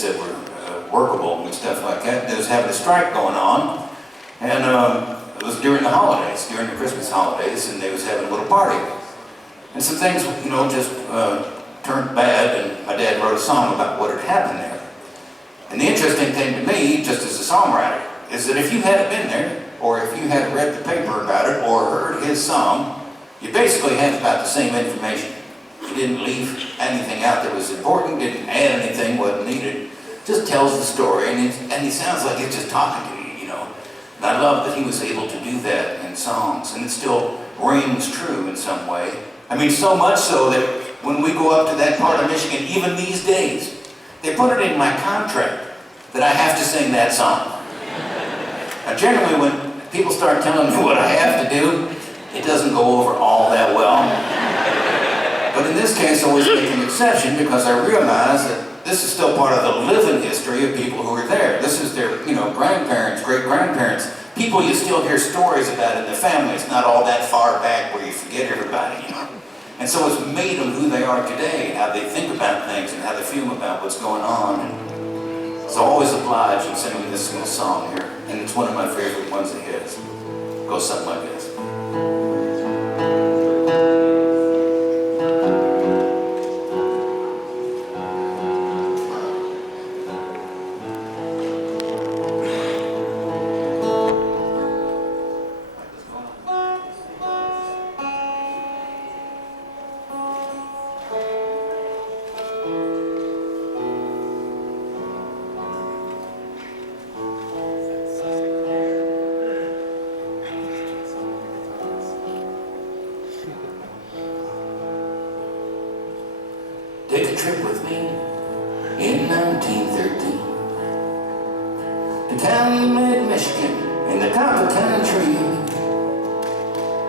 things that were workable and stuff like that. They was having a strike going on, and it was during the holidays, during the Christmas holidays, and they was having a little party. And some things, you know, just turned bad, and my dad wrote a song about what had happened there. And the interesting thing to me, just as a songwriter, is that if you hadn't been there, or if you had read the paper about it, or heard his song, you basically had about the same information. He didn't leave anything out that was important, didn't add anything, wasn't needed. Just tells the story, and he sounds like he's just talking to you, you know. And I love that he was able to do that in songs, and it still rings true in some way. I mean, so much so that when we go up to that part of Michigan, even these days, they put it in my contract that I have to sing that song. Now, generally, when people start telling me what I have to do, it doesn't go over all that well. But in this case, I always make an exception because I realize that this is still part of the living history of people who are there. This is their, you know, grandparents, great-grandparents, people you still hear stories about in the family. It's not all that far back where you forget everybody, you know. And so it's made them who they are today, how they think about things and how they feel about what's going on. And so always obliged in singing this little song here, and it's one of my favorite ones of his. It goes something like this. Take a trip with me in 1913 to Calumet, Michigan, in the copper country.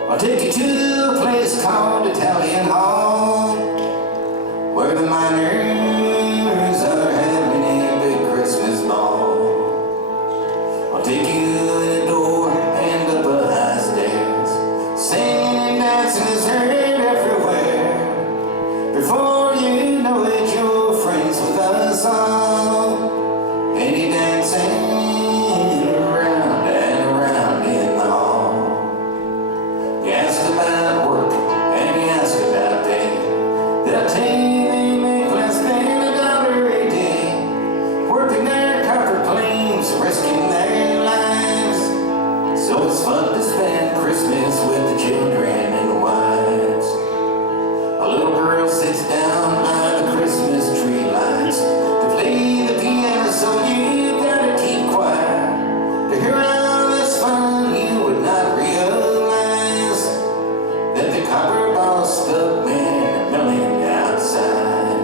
I'll take you to a place called Italian Hall, where the miners are having a big Christmas ball. I'll take you in a door and up a high stairs, singing and dancing is heard everywhere. Before you know it, you're friends with us all, and you're dancing around and around in the hall. You ask about work and you ask about pay. They'll tell you they make less than $1 a day, working their copper claims, risking their lives. So it's fun to spend Christmas with the children and the wives. A little girl sits down by the Christmas tree lights to play the piano, so you gotta keep quiet. To hear all this fun, you would not realize that the copper ball stub men are milling outside.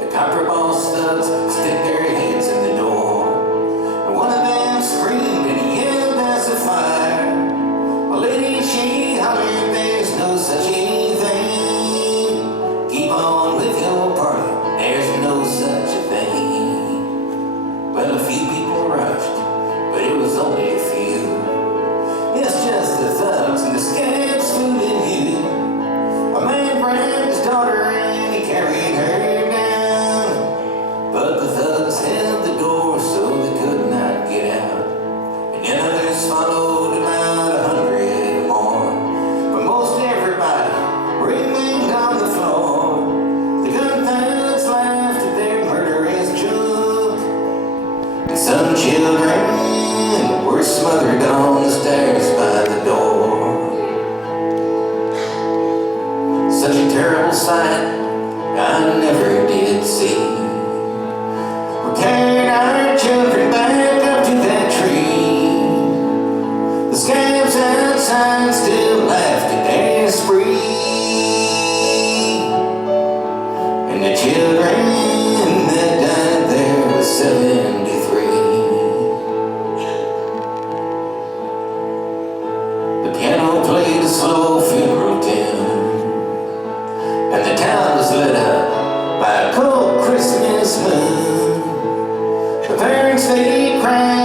The copper ball stubs stick their heads in the door, and one of them screamed and he yelled as a fire. A lady, she hollered, there's no such a thing. Keep on with your party, there's no such a thing. Well, a few people rushed, but it was only a few. It's just the thugs and the scabs fooling you. A man grabbed his daughter and he carried her down, but the thugs held the door so they could not get out. And then others followed about 100 more, but most everybody remained on the floor. The gun thugs laughed at their murderous joke, and some children were smothered on the stairs by the door. Such a terrible sight I never did see. We carried our children back up to that tree. The scabs outside still laughed at their spree, and the children that died there was 73. The piano played a slow funeral tune, and the town was lit up by a cold Christmas moon. The parents, they cried